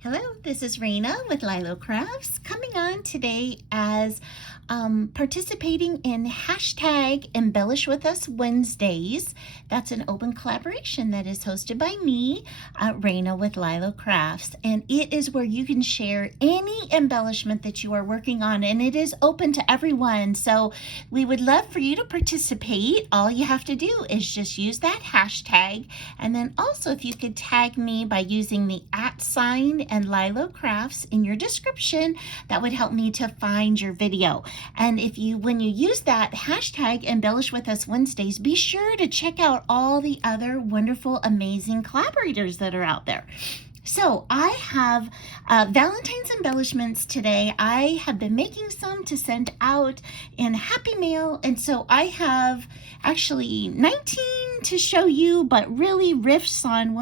Hello, this is Raina with LYLO Crafts, coming on today as participating in hashtag Embellish With Us Wednesdays. That's an open collaboration that is hosted by me, Raina with LYLO Crafts, and it is where you can share any embellishment that you are working on, and it is open to everyone. So we would love for you to participate. All you have to do is just use that hashtag, and then also if you could tag me by using the @ and LYLO Crafts in your description, that would help me to find your video. And when you use that hashtag Embellish With Us Wednesdays, be sure to check out all the other wonderful, amazing collaborators that are out there. So I have Valentine's embellishments today. I have been making some to send out in Happy Mail, and so I have actually 19 to show you, but really riffs on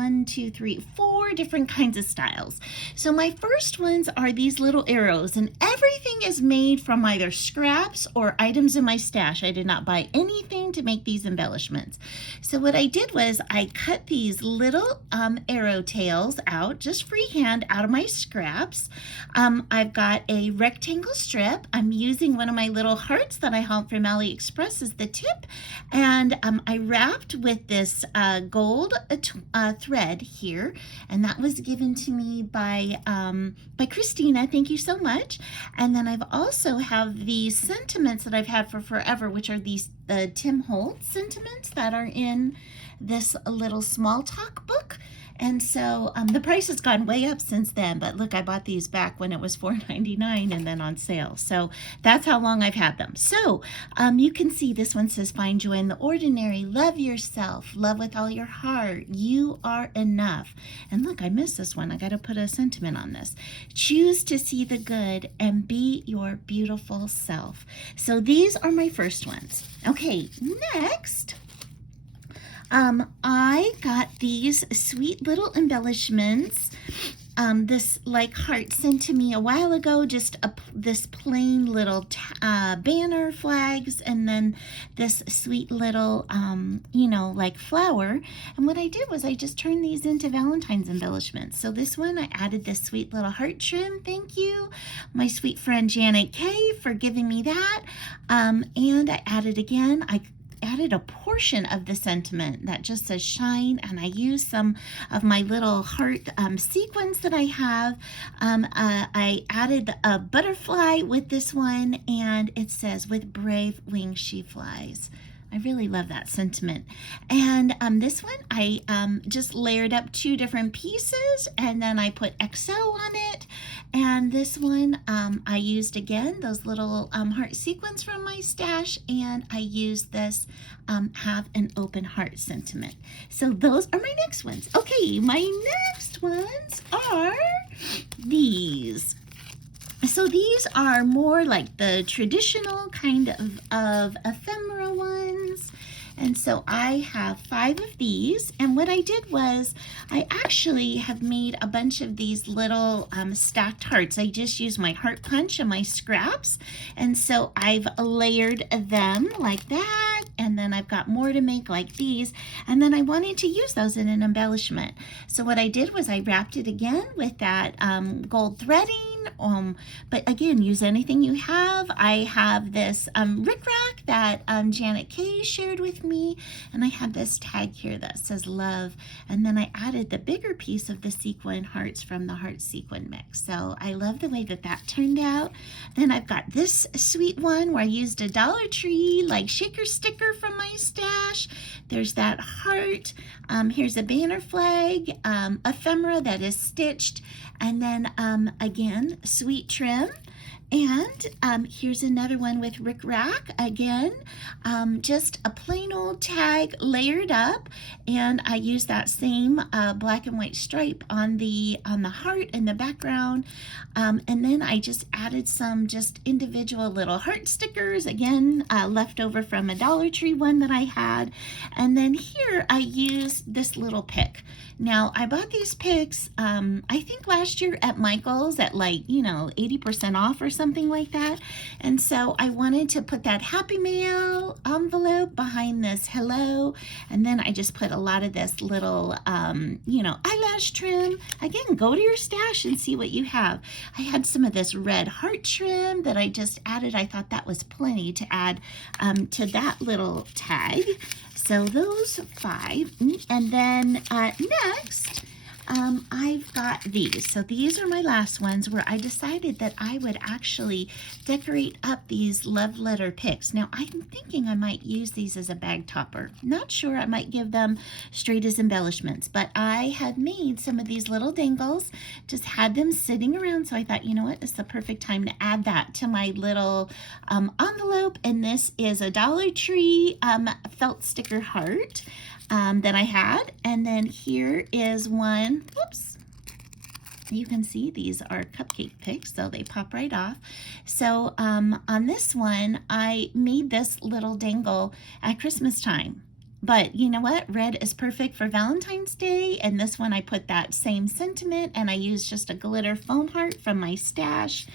4 different kinds of styles. So my first ones are these little arrows, and everything is made from either scraps or items in my stash. I did not buy anything to make these embellishments. So what I did was I cut these little arrow tails out, just freehand out of my scraps. I've got a rectangle strip. I'm using one of my little hearts that I hauled from AliExpress as the tip, and I wrapped with this gold thread here, and that was given to me by Christina. Thank you so much. And then I've also have these sentiments that I've had for forever, which are these Tim Holtz sentiments that are in this little small talk book. And so the price has gone way up since then, but look, I bought these back when it was $4.99 and then on sale. So that's how long I've had them. So you can see this one says, find joy in the ordinary, love yourself, love with all your heart, you are enough. And look, I missed this one. I got to put a sentiment on this. Choose to see the good and be your beautiful self. So these are my first ones. Okay, next. I got these sweet little embellishments. This like heart sent to me a while ago, just this plain little banner flags, and then this sweet little, like flower. And what I did was I just turned these into Valentine's embellishments. So this one, I added this sweet little heart trim. Thank you, my sweet friend JanetKay, for giving me that. And I added a portion of the sentiment that just says shine, and I used some of my little heart sequins that I have. I added a butterfly with this one, and it says, with brave wings she flies. I really love that sentiment. And this one, I just layered up 2 different pieces, and then I put XO on it. And this one, I used, again, those little heart sequins from my stash, and I used this have an open heart sentiment. So those are my next ones. Okay, my next ones are these. So these are more like the traditional kind of ephemera ones. And so I have 5 of these, and what I did was I actually have made a bunch of these little stacked hearts. I just used my heart punch and my scraps, and so I've layered them like that, and then I've got more to make like these, and then I wanted to use those in an embellishment. So what I did was I wrapped it again with that gold threading, but again, use anything you have. I have this rickrack that JanetKay shared with me, and I have this tag here that says love, and then I added the bigger piece of the sequin hearts from the heart sequin mix. So I love the way that that turned out. Then I've got this sweet one where I used a Dollar Tree like shaker sticker from my stash. There's that heart. Here's a banner flag, ephemera that is stitched, and then again, sweet trim. And here's another one with rickrack again, just a plain old tag layered up, and I used that same black and white stripe on the heart in the background, and then I just added some just individual little heart stickers, again left over from a Dollar Tree one that I had. And then here I used this little pick. Now I bought these picks I think last year at Michael's at 80% off off or something like that. And so I wanted to put that Happy Mail envelope behind this hello. And then I just put a lot of this little, you know, eyelash trim. Again, go to your stash and see what you have. I had some of this red heart trim that I just added. I thought that was plenty to add to that little tag. So those 5. And then next, I've got these. So these are my last ones where I decided that I would actually decorate up these love letter picks. Now I'm thinking I might use these as a bag topper. Not sure, I might give them straight as embellishments, but I had made some of these little dangles, just had them sitting around. So I thought, you know what, it's the perfect time to add that to my little envelope. And this is a Dollar Tree felt sticker heart that I had. And then here is one, whoops, you can see these are cupcake picks, so they pop right off. So on this one, I made this little dangle at Christmas time. But you know what? Red is perfect for Valentine's Day. And this one, I put that same sentiment, and I used just a glitter foam heart from my stash.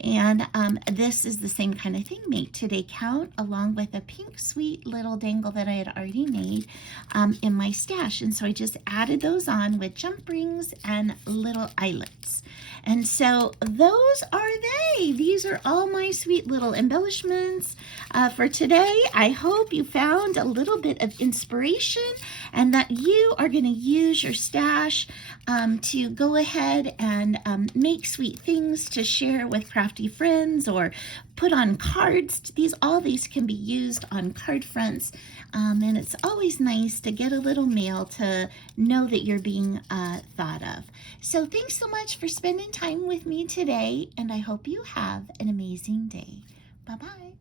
And this is the same kind of thing, make today count, along with a pink sweet little dangle that I had already made in my stash. And so I just added those on with jump rings and little eyelets. And so those are they. These are all my sweet little embellishments for today. I hope you found a little bit of inspiration and that you are going to use your stash to go ahead and make sweet things to share with crafty friends or put on cards. All these can be used on card fronts, and it's always nice to get a little mail to know that you're being thought of. So thanks so much for spending time with me today, and I hope you have an amazing day. Bye-bye.